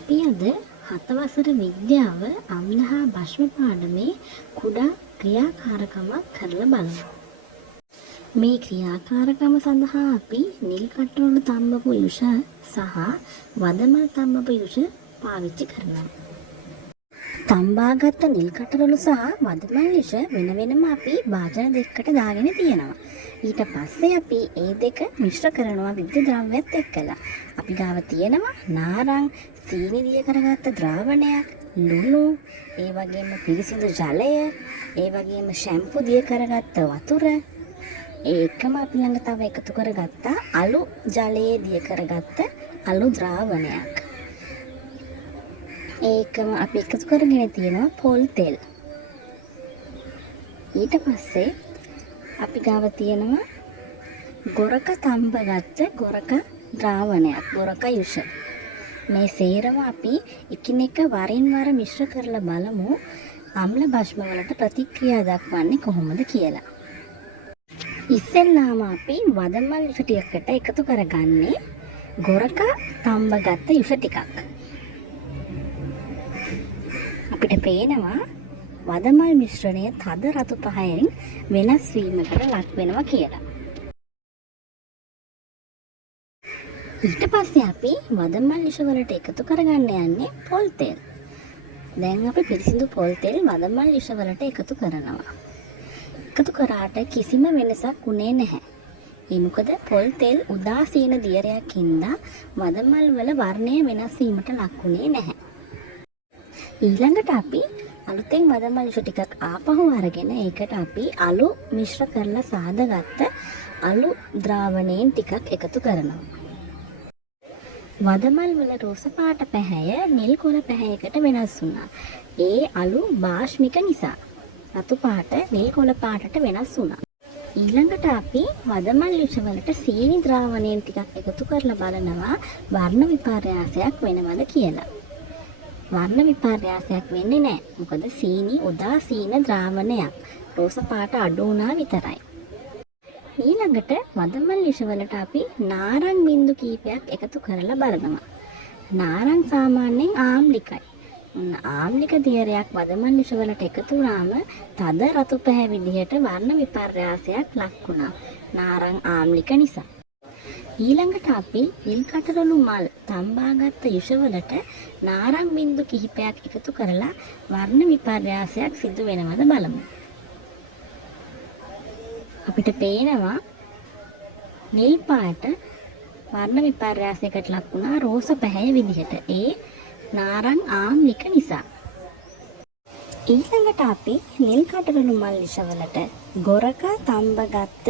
අපි අද 7 වසර විද්‍යාව අම්ල හා භෂ්ම පාඩමේ කුඩා ක්‍රියාකාරකමක් කරලා බලමු. මේ ක්‍රියාකාරකම සඳහා අපි නිල් කටරොළු තම්බපු යුෂ සහ වදමල් තම්බපු යුෂ පාවිච්චි කරනවා. තම්බාගත්ත නිල් කටරොළු සහ වදමල් යුෂ වෙන වෙනම අපි භාජන දෙකකට දාගෙන තියෙනවා. ඊට පස්සේ අපි ඒ දෙක මිශ්‍ර කරනවා විද්‍යුත් ද්‍රව්‍යත් එක්කලා. අපි ගාව තියෙනවා නාරං සීනි දිය කරගත්ත ද්‍රාවණයක්, ලුණු, ඒ වගේම පිරිසිදු ජලය, ඒ වගේම ෂැම්පු දිය කරගත්ත වතුර. ඒ එකම අපි ළඟ තව එකතු කරගත්ත අලු ජලයේ දිය කරගත්ත අලු ද්‍රාවණයක්. ඒකම අපි එකතු කරගෙන තියෙනවා පොල් තෙල්. ඊට පස්සේ අපි ගාව තියෙනවා ගොරක තම්බගත්ත ගොරක ද්‍රාවණයක්, ගොරක යුෂ. මේ සේරම අපි එකිනෙක වරින් වර මිශ්‍ර කරලා බලමු අම්ල භෂ්ම වලට ප්‍රතික්‍රියා දක්වන්නේ කොහොමද කියලා. ඉස්සෙල්ලාම අපි වදමල් යුෂ ටිකකට එකතු කරගන්නේ ගොරක තම්බගත්ත යුෂ ටිකක්. අපිට පේනවා වදමල් මිශ්‍රණය තද රතු පහයෙන් වෙනස් වීමකට ලක් වෙනවා කියලා. ඊට පස්සේ අපි වදමල් යුෂ වලට එකතු කරගන්න යන්නේ පොල් තෙල්. දැන් අපි පිරිසිදු පොල් තෙල් වදමල් යුෂ වලට එකතු කරනවා. එකතු කරාට කිසිම වෙනසක් උනේ නැහැ. ඒ මොකද පොල් තෙල් උදාසීන දියරයක් හින්දා වදමල් වල වර්ණය වෙනස් වීමට ලක් වුණේ නැහැ. ඊළඟට අපි අලුතෙන් වදමල් යුෂ ටිකක් ආපහු අරගෙන ඒකට අපි අලු මිශ්‍ර කරලා සාදගත්ත අලු ද්‍රාවණයෙන් ටිකක් එකතු කරනවා. වදමල් වල රෝස පාට පැහැය නිල් කොළ පැහැයකට වෙනස් වුණා. ඒ අලු භාෂ්මික නිසා රතු පාට නිල් කොළ පාටට වෙනස් වුණා. ඊළඟට අපි වදමල් යුෂ වලට සීනි ද්‍රාවණයෙන් ටිකක් එකතු කරලා බලනවා වර්ණ විපර්යාසයක් වෙනවද කියලා. වර්ණ විපර්යාසයක් වෙන්නේ නැහැ. මොකද සීනි උදාසීන ද්‍රාවණයක්. රෝස පාට අඩු වුණා විතරයි. ඊළඟට වදමල් යුෂ වලට අපි නාරං බින්දු කීපයක් එකතු කරලා බලනවා. නාරං සාමාන්‍යයෙන් ආම්ලිකයි. ආම්ලික දියරයක් වදමල් යුෂ වලට එකතු වුණාම තද රතු පැහැ විදිහට වර්ණ විපර්යාසයක් ලක් වුණා. නාරං ආම්ලික නිසා. ඊළඟට අපි නිල් කටරොළු මල් තම්බාගත්ත යුෂ වලට නාරං බින්දු කිහිපයක් එකතු කරලා වර්ණ විපර්යාසයක් සිදු වෙනවද බලමු. අපිට පේනවා නිල් පාට වර්ණ විපර්යාසයකට ලක් වුණා රෝස පැහැය විදිහට. ඒ නාරං ආම්ලික නිසා. ඊළඟට අපි නිල් කටරොළු මල් යුෂ වලට ගොරක තම්බගත්ත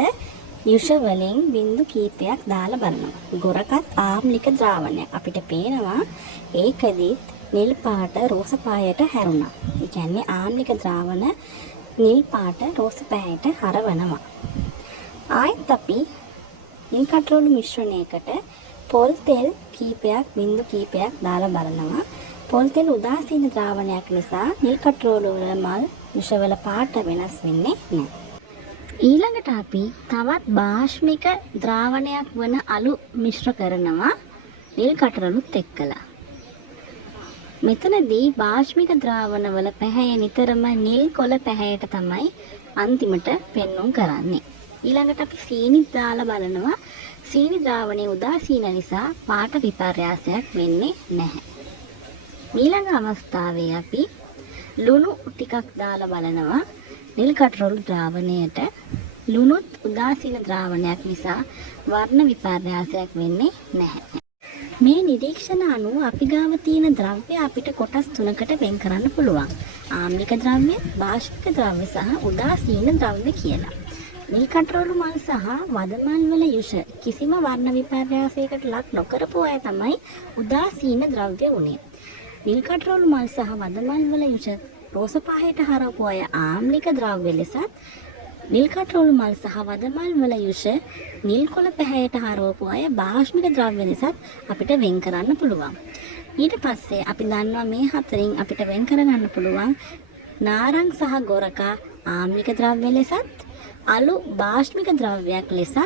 යුෂ වලින් බින්දු කීපයක් දාලා බලනවා. ගොරකත් ආම්ලික ද්‍රාවණයක්. අපිට පේනවා ඒකදිත් නිල් පාට රෝස පායට හැරුණා. ඒ කියන්නේ ආම්ලික ද්‍රාවණ නිල් පාට රෝස පායට හරවනවා. ආයෙත් අපි නිල් කටරොළු මිශ්‍රණයකට පොල් තෙල් කීපයක් බින්දු කීපයක් දාලා බලනවා. පොල් තෙල් උදාසීන ද්‍රාවණයක් නිසා නිල් කටරොළු වල මල් යුෂ වල පාට වෙනස් වෙන්නේ නැහැ. ඊළඟට අපි තවත් භාෂ්මික ද්‍රාවණයක් වන අලු මිශ්‍ර කරනවා නිල් කටරොළුත් එක්කලා. මෙතනදී භාෂ්මික ද්‍රාවණවල පැහැය නිතරම නිල් කොළ පැහැයට තමයි අන්තිමට පෙන්වුම් කරන්නේ. ඊළඟට අපි සීනි දාලා බලනවා. සීනි ද්‍රාවණයේ උදාසීන නිසා පාට විපර්යාසයක් වෙන්නේ නැහැ. ඊළඟ අවස්ථාවේ අපි ලුණු ටිකක් දාලා බලනවා. නිල් කටරොළු ද්‍රාවණයට ලුණුත් උදාසීන ද්‍රාවණයක් නිසා වර්ණ විපර්යාසයක් වෙන්නේ නැහැ. මේ නිරීක්ෂණ අනුව අපි ගාව තියෙන ද්‍රව්‍ය අපිට කොටස් තුනකට වෙන් කරන්න පුළුවන්. ආම්ලික ද්‍රව්‍ය, භාෂ්මික ද්‍රව්‍ය සහ උදාසීන ද්‍රව්‍ය කියලා. නිල් කටරොළු මල් සහ වදමල් වල යුෂ කිසිම වර්ණ විපර්යාසයකට ලක් නොකරපු අය තමයි උදාසීන ද්‍රව්‍ය උනේ. නිල් කටරොළු මල් සහ වදමල් වල යුෂ රෝස පාහයට හරවපු අය ආම්ලික ද්‍රව්‍ය ලෙසත්, නිල් කටරොළු මල් සහ වදමල් වල යුෂ නිල් කොළ පැහැයට හරවපු අය භාෂ්මික ද්‍රව්‍ය ලෙසත් අපිට වෙන් කරන්න පුළුවන්. ඊට පස්සේ අපි දන්නවා මේ හතරින් අපිට වෙන් කරගන්න පුළුවන් නාරං සහ ගොරක ආම්ලික ද්‍රව්‍ය ලෙසත්, අලු භාෂ්මික ද්‍රව්‍යයක් ලෙසත්,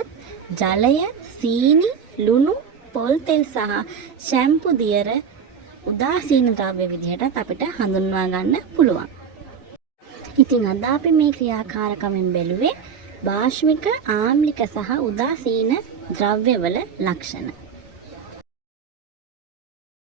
ජලය, සීනි, ලුණු, පොල් තෙල් සහ ෂැම්පු දියර උදාසීන ද්‍රව්‍ය විදිහටත් අපිට හඳුන්වා ගන්න පුළුවන්. ඉතින් අද අපි මේ ක්‍රියාකාරකමෙන් බැලුවේ භාෂ්මික, ආම්ලික සහ උදාසීන ද්‍රව්‍යවල ලක්ෂණ.